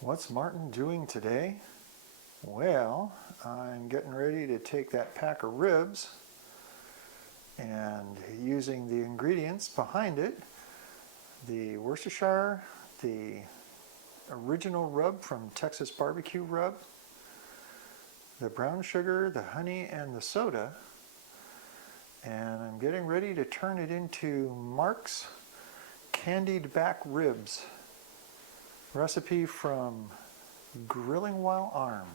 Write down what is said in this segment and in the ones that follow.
What's Martin doing today? Well, I'm getting ready to take that pack of ribs and using the ingredients behind it, the Worcestershire, the original rub from Texas Barbecue Rub, the brown sugar, the honey, and the soda, and I'm getting ready to turn it into Mark's Candied back ribs. Recipe from Grilling While Armed.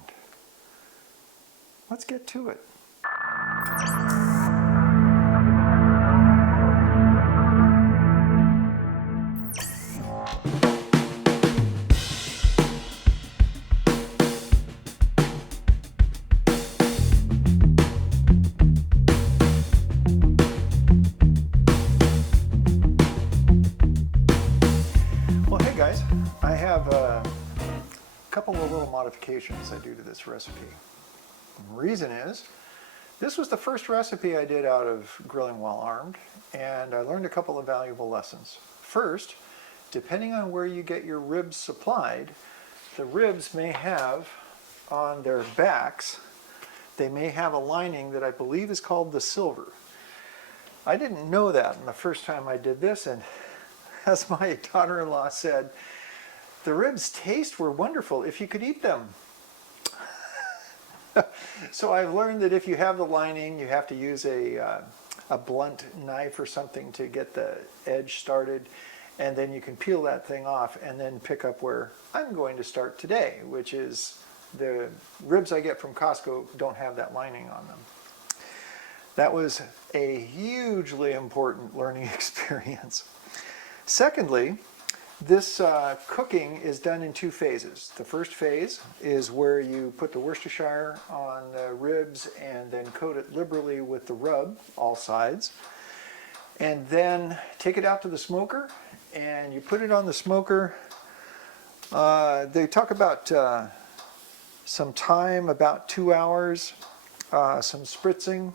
Let's get to it. Well, hey guys, I have a couple of little modifications I do to this recipe. The reason is, this was the first recipe I did out of Grilling While Armed, and I learned a couple of valuable lessons. First, depending on where you get your ribs supplied, the ribs may have on their backs, they may have a lining that I believe is called the silver. I didn't know that the first time I did this, and as my daughter-in-law said, the ribs' taste were wonderful if you could eat them. So I've learned that if you have the lining, you have to use a blunt knife or something to get the edge started, and then you can peel that thing off and then pick up where I'm going to start today, which is the ribs I get from Costco don't have that lining on them. That was a hugely important learning experience. Secondly, this cooking is done in two phases. The first phase is where you put the Worcestershire on the ribs and then coat it liberally with the rub, all sides. And then take it out to the smoker and you put it on the smoker. They talk about some time, about 2 hours, some spritzing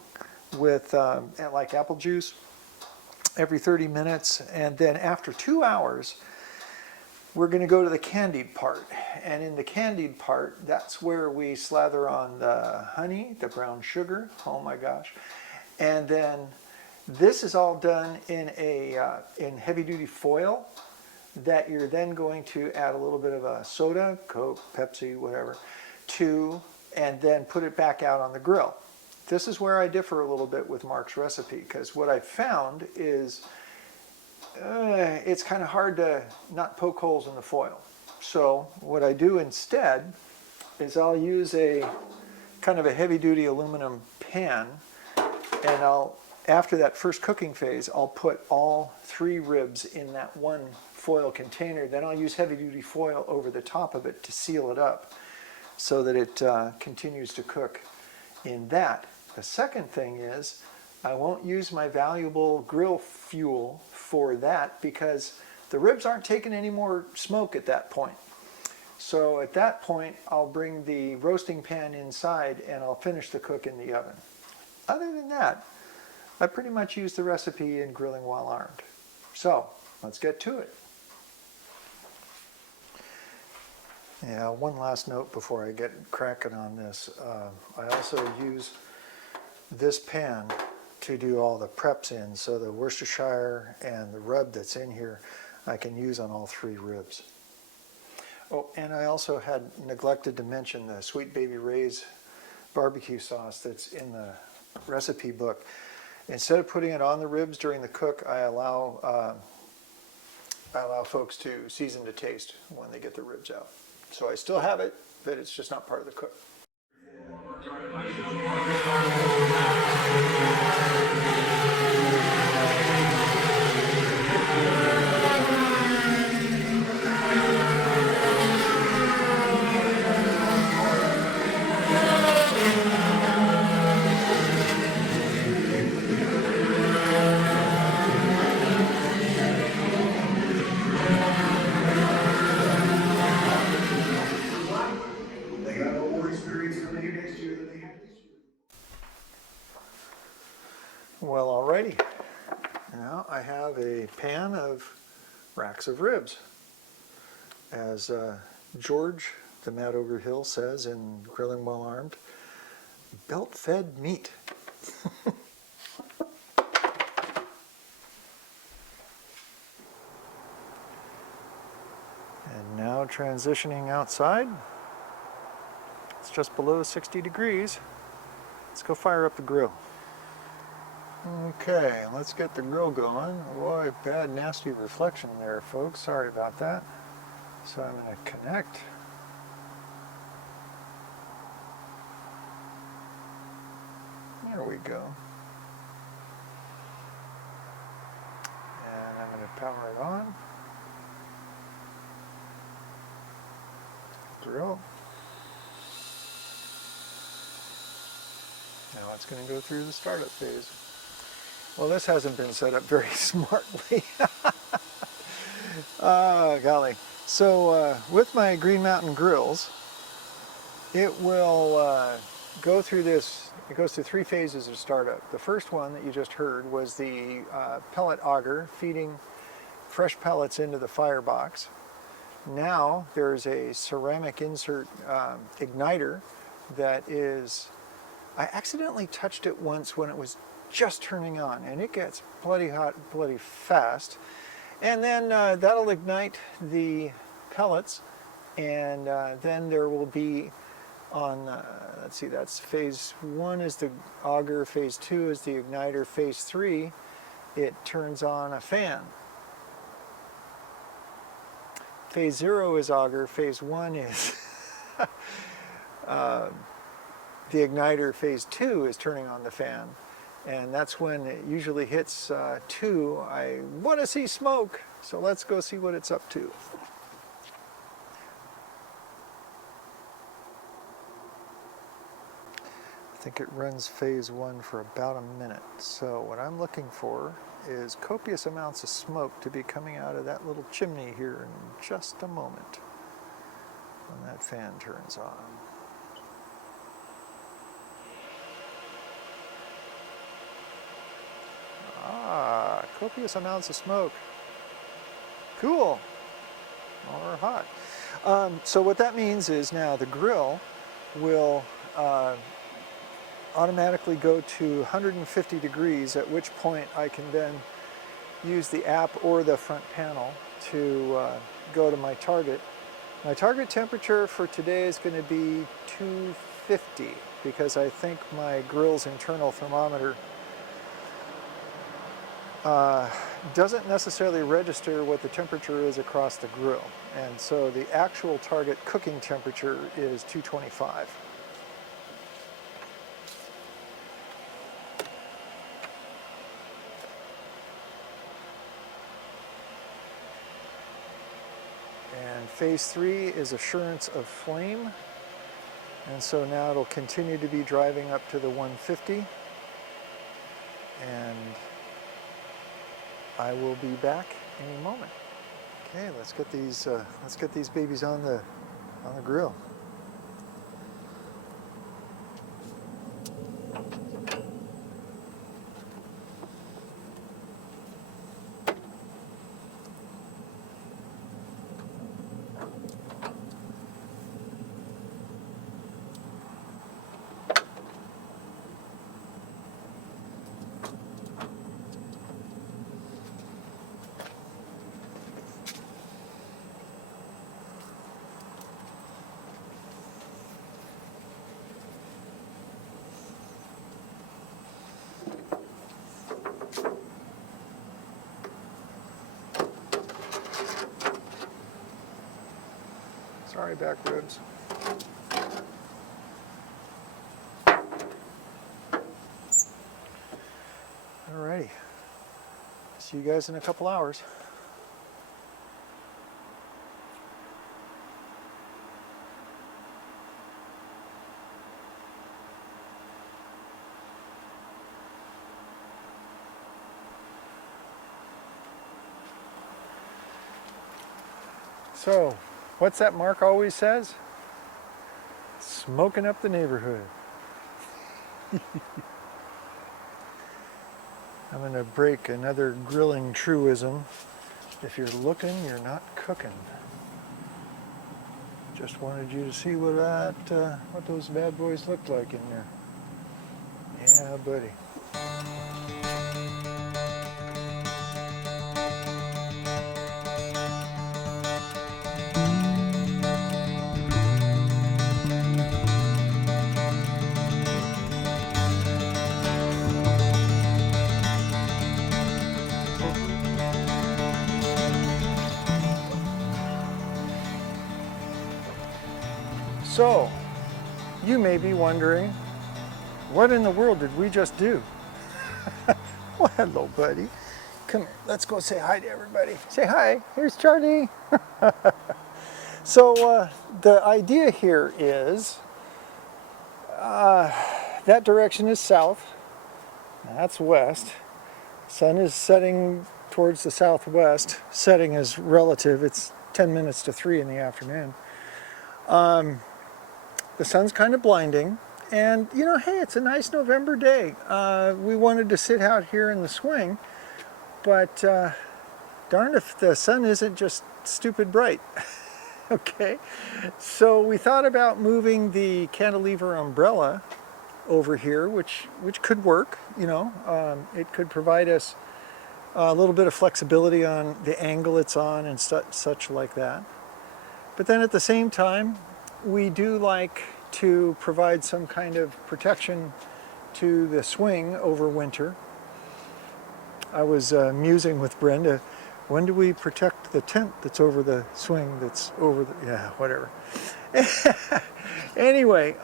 with like apple juice every 30 minutes. And then after 2 hours, we're going to go to the candied part, and in the candied part, that's where we slather on the honey, the brown sugar, oh my gosh, and then this is all done in in heavy-duty foil that you're then going to add a little bit of a soda, Coke, Pepsi, whatever, and then put it back out on the grill. This is where I differ a little bit with Mark's recipe, because what I found is it's kind of hard to not poke holes in the foil. So what I do instead is I'll use a kind of a heavy-duty aluminum pan, and after that first cooking phase, I'll put all 3 ribs in that one foil container. Then I'll use heavy-duty foil over the top of it to seal it up so that it continues to cook in that. The second thing is I won't use my valuable grill fuel for that because the ribs aren't taking any more smoke at that point. So at that point, I'll bring the roasting pan inside and I'll finish the cook in the oven. Other than that, I pretty much use the recipe in Grilling While Armed. So let's get to it. Yeah, one last note before I get cracking on this. I also use this pan to do all the preps in, so the Worcestershire and the rub that's in here I can use on all 3 ribs. Oh, and I also had neglected to mention the Sweet Baby Ray's barbecue sauce that's in the recipe book. Instead of putting it on the ribs during the cook, I allow folks to season to taste when they get the ribs out. So I still have it, but it's just not part of the cook. Well, alrighty. Now I have a pan of racks of ribs. As George, the Mad Ogre Hill, says in Grilling While Armed, belt-fed meat. And now transitioning outside. It's just below 60 degrees. Let's go fire up the grill. Okay, let's get the grill going. Boy, bad nasty reflection there, folks. Sorry about that. So I'm going to connect. There we go. And I'm going to power it on. Grill. Now it's going to go through the startup phase. Well, this hasn't been set up very smartly. Golly. So with my Green Mountain grills, it will go through this. It goes through 3 phases of startup. The first one that you just heard was the pellet auger feeding fresh pellets into the firebox. Now there's a ceramic insert igniter that is, I accidentally touched it once when it was just turning on, and it gets bloody hot, bloody fast. And then that'll ignite the pellets, and then there will be on, let's see, that's phase 1 is the auger, phase 2 is the igniter, phase 3, it turns on a fan. Phase 0 is auger, phase 1 is the igniter, phase 2 is turning on the fan. And that's when it usually hits 2. I want to see smoke, so let's go see what it's up to. I think it runs phase 1 for about a minute. So what I'm looking for is copious amounts of smoke to be coming out of that little chimney here in just a moment when that fan turns on. Ah, copious amounts of smoke. Cool. Or hot. So what that means is now the grill will automatically go to 150 degrees, at which point I can then use the app or the front panel to go to my target. My target temperature for today is going to be 250 because I think my grill's internal thermometer doesn't necessarily register what the temperature is across the grill. And so the actual target cooking temperature is 225. And phase 3 is assurance of flame. And so now it'll continue to be driving up to the 150. And I will be back any moment. Okay, let's get these babies on the grill. Sorry, back ribs. Alrighty. See you guys in a couple hours. So, what's that Mark always says? Smoking up the neighborhood. I'm going to break another grilling truism. If you're looking, you're not cooking. Just wanted you to see what what those bad boys looked like in there. Yeah, buddy. So, you may be wondering, what in the world did we just do? Well, hello, buddy. Come here, let's go say hi to everybody. Say hi, here's Charlie. So, the idea here is, that direction is south, that's west. Sun is setting towards the southwest. Setting is relative, it's 10 minutes to 3 in the afternoon. The sun's kind of blinding, and you know, hey, it's a nice November day. We wanted to sit out here in the swing, but darned if the sun isn't just stupid bright. Okay, so we thought about moving the cantilever umbrella over here, which could work. You know, it could provide us a little bit of flexibility on the angle it's on and such like that. But then at the same time, we do like to provide some kind of protection to the swing over winter. I was musing with Brenda, when do we protect the tent that's over the swing that's over the, yeah, whatever. Anyway,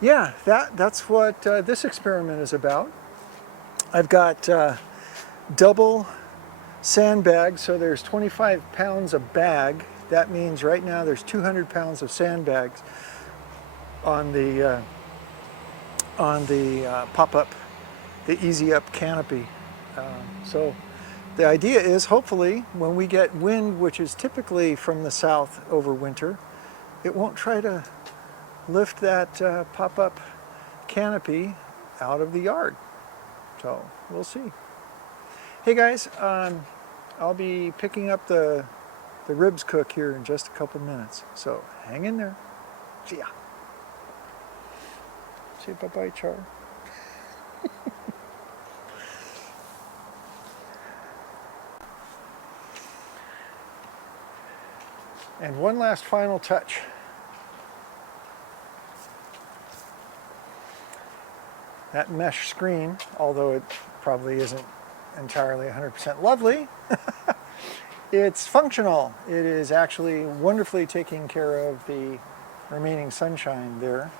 yeah, that's what this experiment is about. I've got double sandbags, so there's 25 pounds a bag. That means right now there's 200 pounds of sandbags on the pop-up, the easy up canopy. So the idea is, hopefully, when we get wind, which is typically from the south over winter, it won't try to lift that pop-up canopy out of the yard. So we'll see. Hey guys, I'll be picking up the ribs cook here in just a couple minutes. So hang in there. See ya. Say bye-bye, Char. And one last final touch. That mesh screen, although it probably isn't entirely 100% lovely, it's functional. It is actually wonderfully taking care of the remaining sunshine there.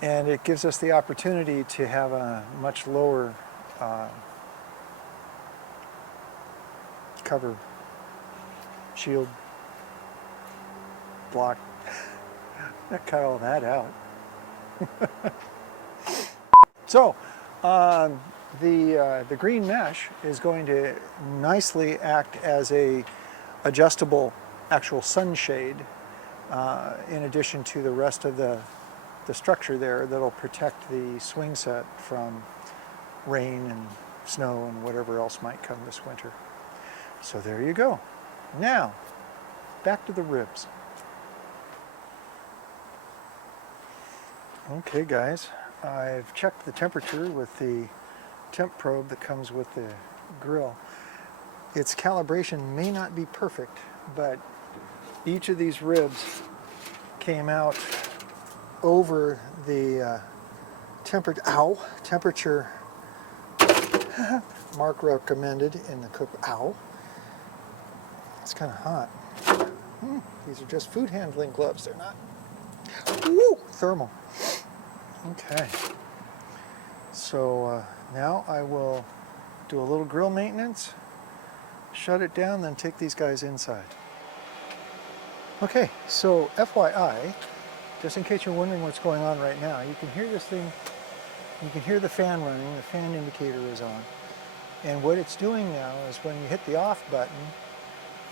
And it gives us the opportunity to have a much lower cover, shield, block. I cut all that out. So, the green mesh is going to nicely act as a adjustable actual sunshade in addition to the rest of the structure there that'll protect the swing set from rain and snow and whatever else might come this winter. So there you go. Now, back to the ribs. Okay guys, I've checked the temperature with the temp probe that comes with the grill. Its calibration may not be perfect, but each of these ribs came out over the temperature Mark recommended in the cook. Ow, it's kind of hot. These are just food handling gloves, they're not thermal. Okay, so now I will do a little grill maintenance, shut it down, then take these guys inside. Okay, so FYI, just in case you're wondering what's going on right now, you can hear this thing, you can hear the fan running, the fan indicator is on. And what it's doing now is when you hit the off button,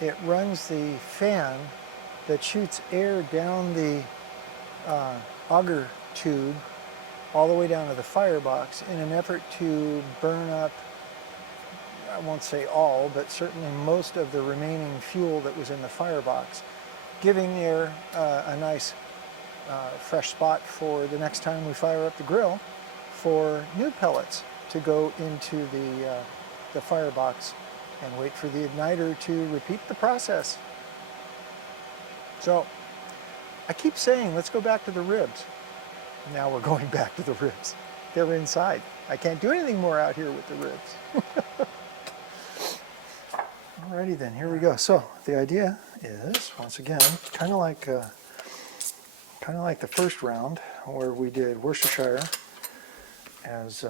it runs the fan that shoots air down the auger tube all the way down to the firebox in an effort to burn up, I won't say all, but certainly most of the remaining fuel that was in the firebox. giving the air a nice fresh spot for the next time we fire up the grill for new pellets to go into the firebox and wait for the igniter to repeat the process. So I keep saying, let's go back to the ribs. Now we're going back to the ribs. They're inside. I can't do anything more out here with the ribs. Alrighty then, here we go. So the idea is, once again, kind of like the first round where we did Worcestershire as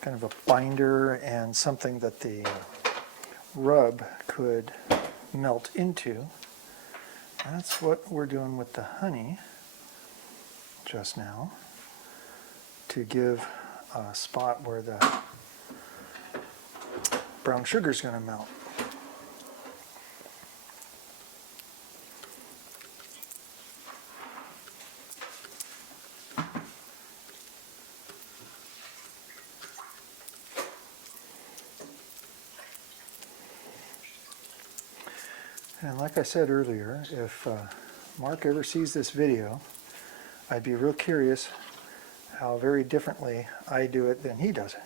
kind of a binder and something that the rub could melt into. That's what we're doing with the honey just now, to give a spot where the brown sugar is going to melt. And like I said earlier, if Mark ever sees this video, I'd be real curious how very differently I do it than he does it.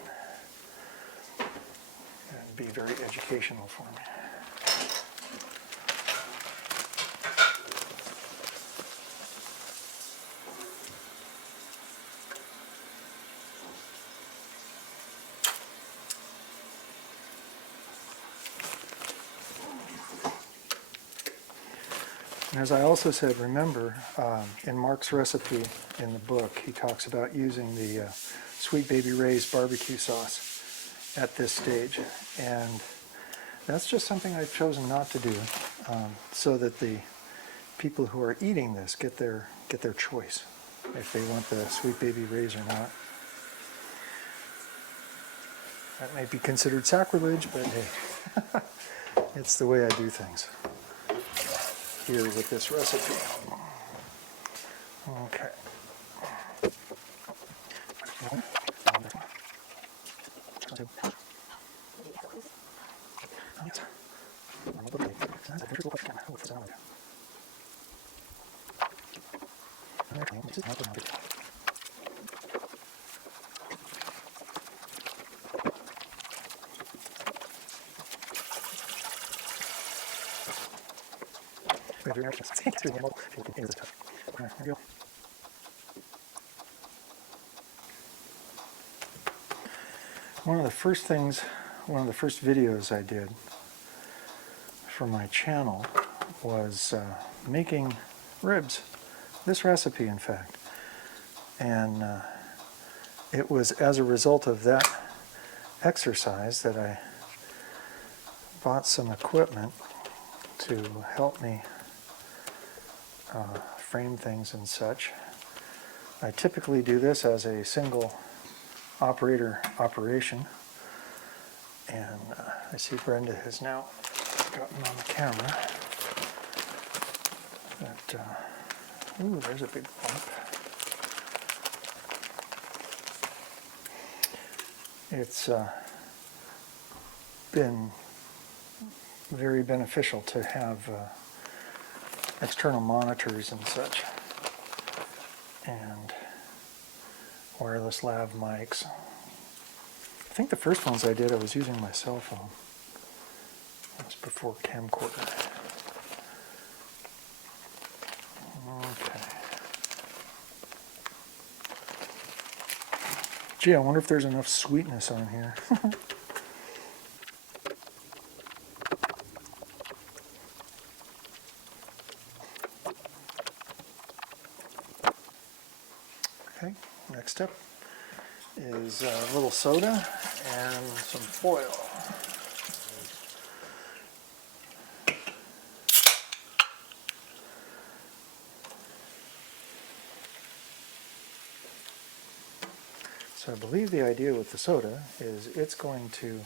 It'd be very educational for me. And as I also said, remember, in Mark's recipe in the book, he talks about using the Sweet Baby Ray's barbecue sauce at this stage. And that's just something I've chosen not to do, so that the people who are eating this get their choice, if they want the Sweet Baby Ray's or not. That might be considered sacrilege, but hey, it's the way I do things here with this recipe. Okay. One of the first videos I did for my channel was making ribs. This recipe, in fact. And it was as a result of that exercise that I bought some equipment to help me frame things and such. I typically do this as a single operator operation, and I see Brenda has now gotten on the camera. But, ooh, there's a big bump. It's been very beneficial to have external monitors and such, and wireless lav mics. I think the first ones I did, I was using my cell phone. That was before camcorder. Okay. Gee, I wonder if there's enough sweetness on here. Okay, next up is a little soda and some foil. So I believe the idea with the soda is it's going to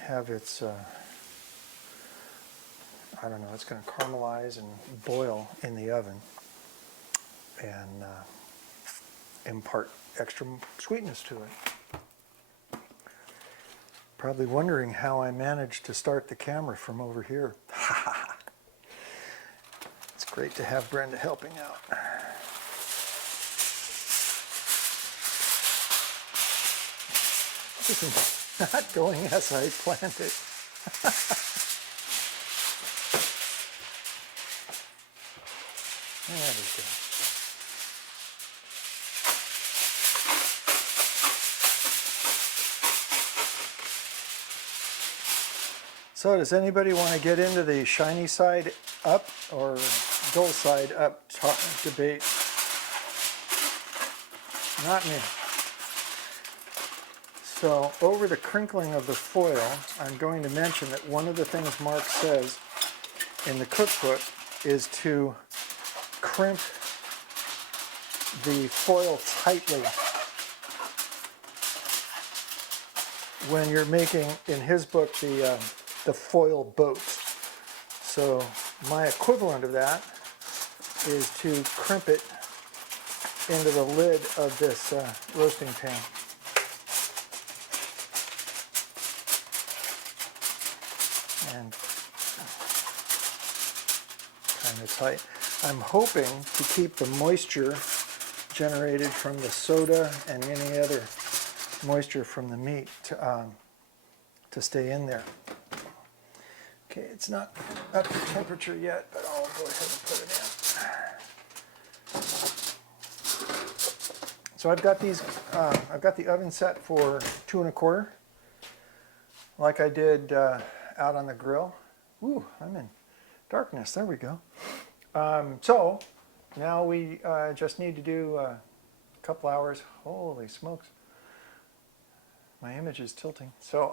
have its, I don't know, it's going to caramelize and boil in the oven and impart extra sweetness to it. Probably wondering how I managed to start the camera from over here. Great to have Brenda helping out. This is not going as I planned it. There we go. So does anybody want to get into the shiny side up or dull side up debate? Not me. So over the crinkling of the foil, I'm going to mention that one of the things Mark says in the cookbook is to crimp the foil tightly when you're making, in his book, the foil boats. So my equivalent of that is to crimp it into the lid of this roasting pan. And kind of tight. I'm hoping to keep the moisture generated from the soda and any other moisture from the meat to stay in there. Okay, it's not up to temperature yet, but I'll go ahead and put it in. So I've got these. I've got the oven set for 2 1/4, like I did out on the grill. Ooh, I'm in darkness. There we go. So now we just need to do a couple hours. Holy smokes. My image is tilting. So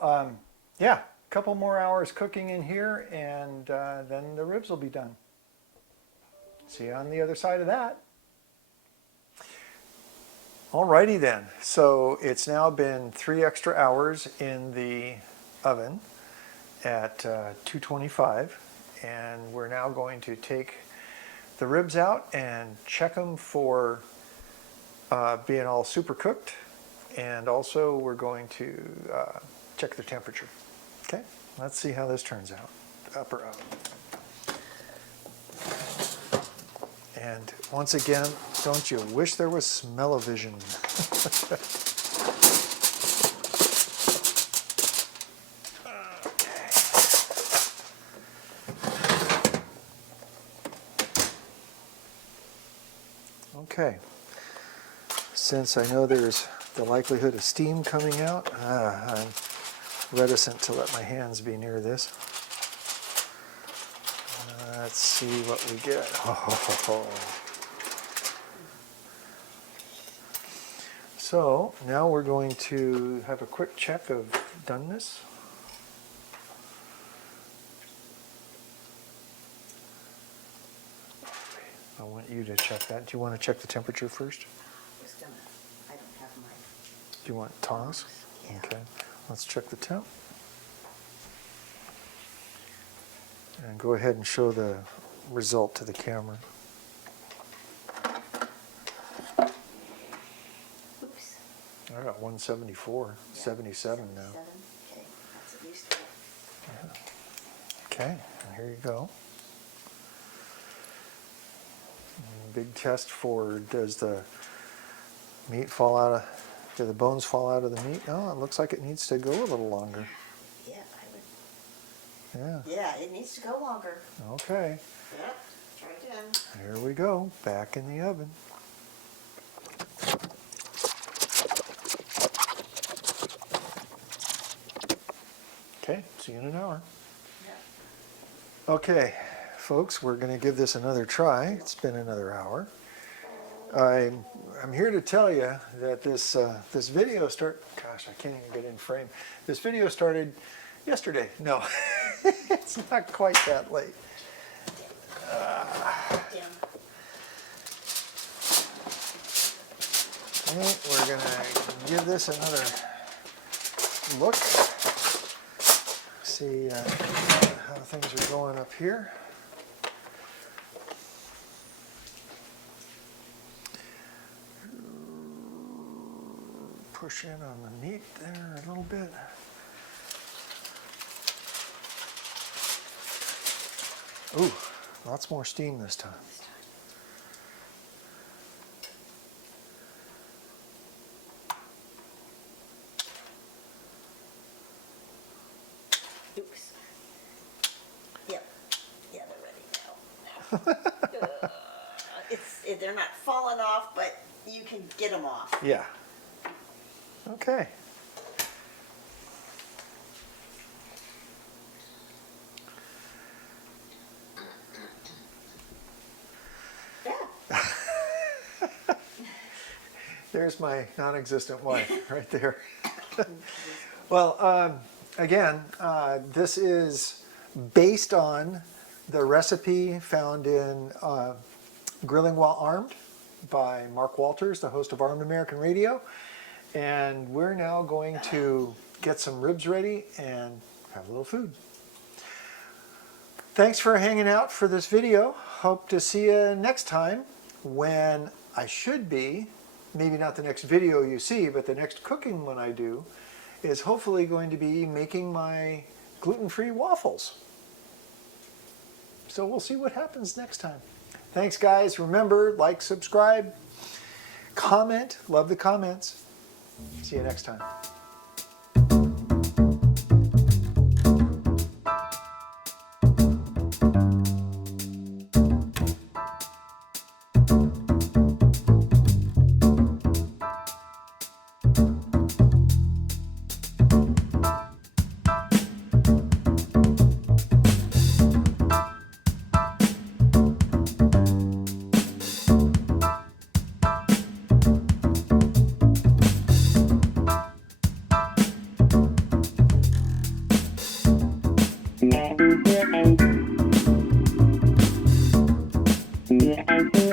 yeah, a couple more hours cooking in here, and then the ribs will be done. See you on the other side of that. Alrighty then. So it's now been 3 extra hours in the oven at 225, and we're now going to take the ribs out and check them for being all super cooked, and also we're going to check the temperature. Okay, let's see how this turns out. Upper oven. And once again, don't you wish there was smell-o-vision? Okay, since I know there's the likelihood of steam coming out, I'm reticent to let my hands be near this. Let's see what we get. Oh. So now we're going to have a quick check of doneness. I want you to check that. Do you want to check the temperature first? I don't have mine. Do you want tongs? Yeah. Okay, let's check the temp. And go ahead and show the result to the camera. Oops. I got 174, 77 now. 77? Okay, that's at least right. Yeah. Okay, and here you go. And big test for, does the meat fall out of, do the bones fall out of the meat? Oh, it looks like it needs to go a little longer. Yeah, I would. Yeah. Yeah, it needs to go longer. Okay. Yep, try again. Here we go, back in the oven. Okay, see you in an hour. Yep. Okay, folks, we're going to give this another try. It's been another hour. I'm here to tell you that this video gosh, I can't even get in frame. This video started yesterday. No, it's not quite that late. Dim. Okay, we're going to give this another look. See how things are going up here. Push in on the meat there a little bit. Ooh, Lots more steam this time. Oops. Yep. Yeah, they're ready now. They're not falling off, but you can get them off. Yeah. Okay. Yeah. There's my non-existent wife right there. Well, again, this is based on the recipe found in Grilling While Armed by Mark Walters, the host of Armed American Radio. And we're now going to get some ribs ready and have a little food. Thanks for hanging out for this video. Hope to see you next time when I should be, maybe not the next video you see, but the next cooking one I do is hopefully going to be making my gluten-free waffles. So we'll see what happens next time. Thanks, guys. Remember, like, subscribe, comment. Love the comments. See you next time. Yeah.